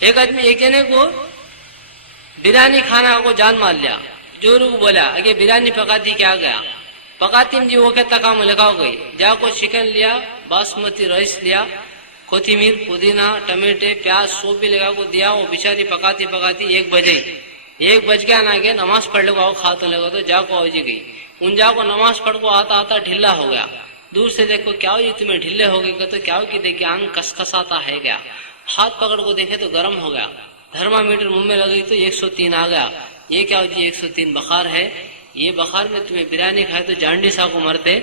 एक आदमी एक जने को बिरयानी खाना को जान मार लिया। जोरू को बोला अगे बिरयानी पकाती क्या गया, पकाती जी वो कहता काम लगाओ गई। जाको चिकन लिया, बासमती राइस लिया, कोथिमीर पुदीना टमाटे प्याज सब भी लगा को दिया। वो बेचारी पकाती पकाती 1 बजे, 1 बज गया ना गया, नमाज पढ़ लो आओ खा तो लगा तो जाको आओ जी गई। उन जाको नमाज पढ़ को आता आता ढीला हो गया। दूर से देखो क्या हो जी तुम्हें ढीले हो गए, तो क्या हो कि देखिए आंग कसकसाता है क्या। हाथ पकड़ को देखे तो गर्म हो गया। थर्मामीटर मुंह में लगी तो 103 आ गया। ये क्या हो जी 103 बुखार है। ये बुखार में तुम्हें बिरयानी खाए तो जांडीसा को मरते,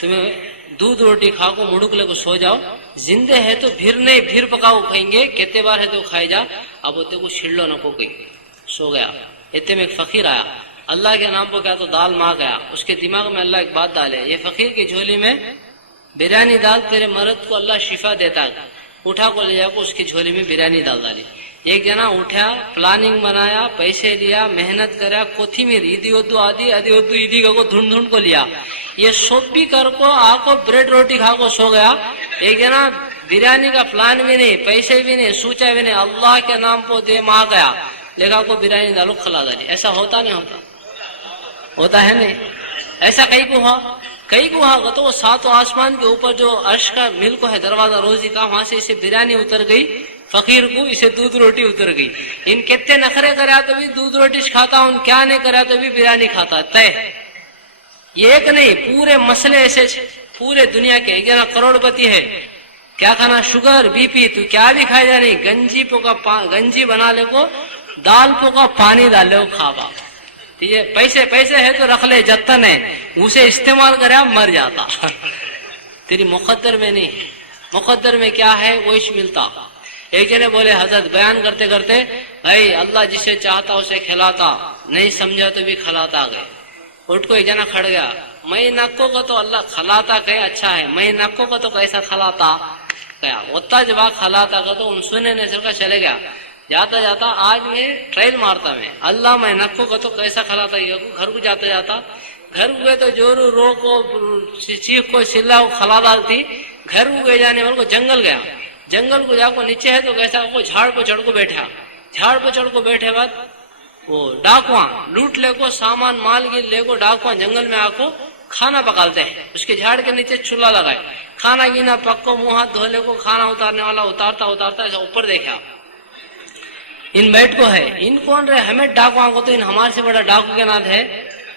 तुम्हें दूध रोटी खा को मुड़ुकले को सो जाओ। जिंदे है तो फिर नहीं फिर पकाओ खाएंगे, कितने बार है तो खाए जा। अब होते को छिड़लो नको गई, सो गया। इतने में एक फकीर आया, अल्लाह के नाम पर क्या तो दाल मांग गया। उसके दिमाग में अल्लाह एक बात डाले, ये फकीर की झोली में बिरयानी दाल, तेरे मर्द को अल्लाह शिफा देता है। उठा को ले जाकर उसकी झोली में बिरयानी डाल डाली। एक जना उठा, प्लानिंग बनाया, पैसे लिया, मेहनत करा, कोथिमीर ईदी उद्दू आदि आदि उद्दू ईदी को ढूंढ ढूंढ को लिया। ये सब भी कर को आको ब्रेड रोटी खा को सो गया। एक जना बिरयानी का प्लान भी नहीं, पैसे भी नहीं, सोचा भी नहीं, अल्लाह के नाम को दे मां गया, लेगा को बिरयानी डालो खिला डाली। ऐसा होता नहीं होता? होता है नहीं? ऐसा कई को हुआ, कई को हुआ तो वो 7 आसमान के ऊपर जो अर्श का मिल को है दरवाजा रोजी का, वहां से इसे बिरयानी उतर गई, फकीर को इसे दूध रोटी उतर गई। इन कितने नखरे करा तो भी दूध रोटी खाता हूं, क्या नहीं करा तो भी बिरयानी खाता तय। ये एक नहीं, पूरे मसले ऐसे पूरे दुनिया के। एक जना करोड़पति है, क्या खाना शुगर बीपी, तू क्या भी खाए जा नहीं, गंजी पोका गंजी बना ले को, दाल पोका पानी डाल ले खावा। ये पैसे पैसे है तो रख ले, जतन है उसे इस्तेमाल करे मर जाता। तेरी मुकद्दर में नहीं, मुकद्दर में क्या है वो इस मिलता। एक जने बोले हजरत बयान करते करते, भाई अल्लाह जिसे चाहता उसे खिलाता, नहीं समझा तो भी खिलाता गए। उठ को एक जना खड़ गया, मैं नक्को को तो अल्लाह खिलाता कहे अच्छा है, मैं नक्को को तो कैसा खिलाता गया। उतना जब खिलाता का तो उन सुने ने चलकर चले गया। जाता जाता आज मैं ट्रेल मारता मैं, अल्लाह मैं नक्को को तो कैसा खिलाता। घर को जाता जाता घर गए तो जोरू रो को चीख को चिल्ला खिला डालती। घर को गए जाने वाले को जंगल गया, जंगल को जाको नीचे है तो कैसा वो झाड़ पर चढ़ को बैठा। झाड़ पर चढ़ को बैठे बाद वो डाकुआ लूट ले को सामान माल गिर ले को डाकुआ जंगल में आको खाना पकाते हैं। उसके झाड़ के नीचे चूल्हा लगाए, खाना गिना पक्को मुंह हाथ धोले को खाना उतारने वाला उतारता उतारता ऐसा ऊपर देखा, इन बैठ को है, इन कौन रहे, हमें डाकुआ को तो इन हमारे से बड़ा डाकू के नाथ है।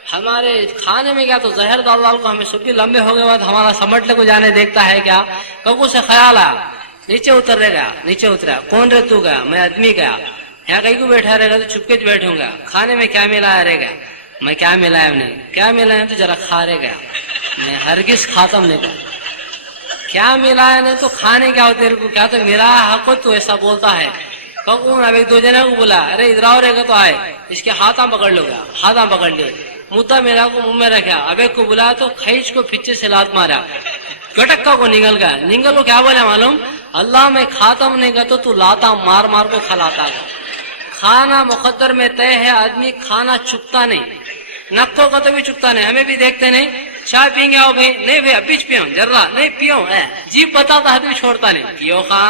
हमारे खाने में क्या तो जहर डाल डाल को हमें सुबह लंबे हो गए बाद हमारा समटले को जाने देखता है क्या। कबू से ख्याल आया, नीचे उतर रहेगा, नीचे उतरा, कौन रे तू गया, मैं आदमी गया। यहाँ कहीं को बैठा रहेगा तो चुपके बैठूंगा, खाने में क्या मिलाया रहेगा, मैं क्या मिलाया नहीं, क्या मिलाया तो जरा खा रहेगा, मैं हरगिज खाता नहीं, क्या मिलाया नहीं तो खाने क्या होते तेरे को, क्या तो मिलाया हको तो ऐसा बोलता है। कौन अब 1-2 जने को बोला, अरे इधर आओ रहेगा तो आए, इसके हाथा पकड़ लो गया, हाथा पकड़ लिए, मुद्दा मेरा को मुंह में रखा। अब एक को बुलाया तो खींच को पीछे से लात मारा, गटक्का को निकल गया। निकल को क्या बोला मालूम, अल्लाह मैं खाता नहीं गया तो तू लाता मार मार को खिलाता। खाना मुकद्दर में तय है, आदमी खाना चुकता नहीं, नक्को का तो भी चुकता नहीं। हमें भी देखते नहीं, चाय पियेंगे आओ भाई, नहीं भाई अभी पियो जर्रा नहीं पियो है, जीप बताता है तो भी छोड़ता नहीं, पियो खा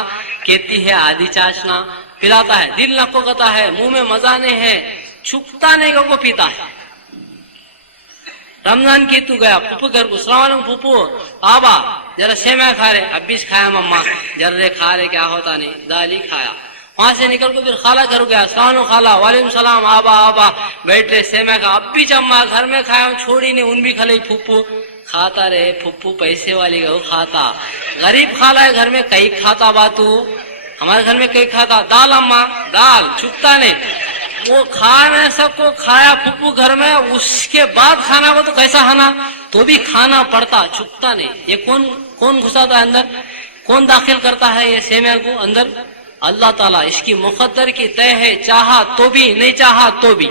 कहती है आधी चाशना पिलाता है, दिल नक्को कहता है, मुंह में मजा नहीं है, चुकता नहीं को पीता है। रमजान की तू गया फूफू घर को, सलाम फूफू आबा जरा सेवैं खा रहे, अब भी खाया मम्मा, जर्रे खा रहे क्या होता नहीं, दाल ही खाया। वहां से निकल को फिर खाला घर गया, सलाम खाला वालेकुम सलाम आबा आबा, बैठ रहे सेवैं खा, अब भी चम्मा घर में खाया छोड़ी नहीं, उन भी खले फूफू खाता रहे। फूफू पैसे वाली गो खाता, गरीब खाला है घर में कई खाता बातू, हमारे घर में कई खाता, दाल अम्मा दाल चुकता नहीं, वो खाना सबको खाया फूफू घर में, उसके बाद खाना को तो कैसा खाना तो भी खाना पड़ता, चुकता नहीं। ये कौन कौन घुसाता है अंदर, कौन दाखिल करता है ये सेमिया को अंदर, अल्लाह ताला। इसकी मुकद्दर की तय है, चाहा तो भी नहीं चाहा तो भी।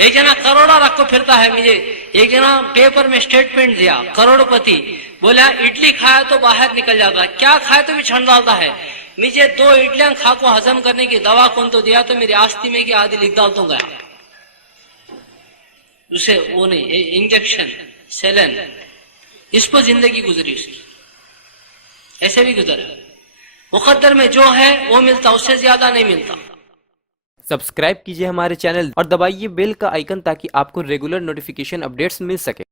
एक जना करोड़ा रख को फिरता है, मुझे एक जना पेपर में स्टेटमेंट दिया, करोड़पति बोला इडली खाया तो बाहर निकल जाता है, क्या खाया तो भी छंड डालता है। मुझे 2 इडलियां खा को हजम करने की दवा कौन तो दिया, तो मेरी आस्ती में की आदि लिख डाल दूंगा, उसे वो नहीं इंजेक्शन सेलन, इस पर जिंदगी गुजरी उसकी, ऐसे भी गुजरा। मुकद्दर में जो है वो मिलता, उससे ज्यादा नहीं मिलता। सब्सक्राइब कीजिए हमारे चैनल और दबाइए बेल का आइकन ताकि आपको रेगुलर नोटिफिकेशन अपडेट्स मिल सके।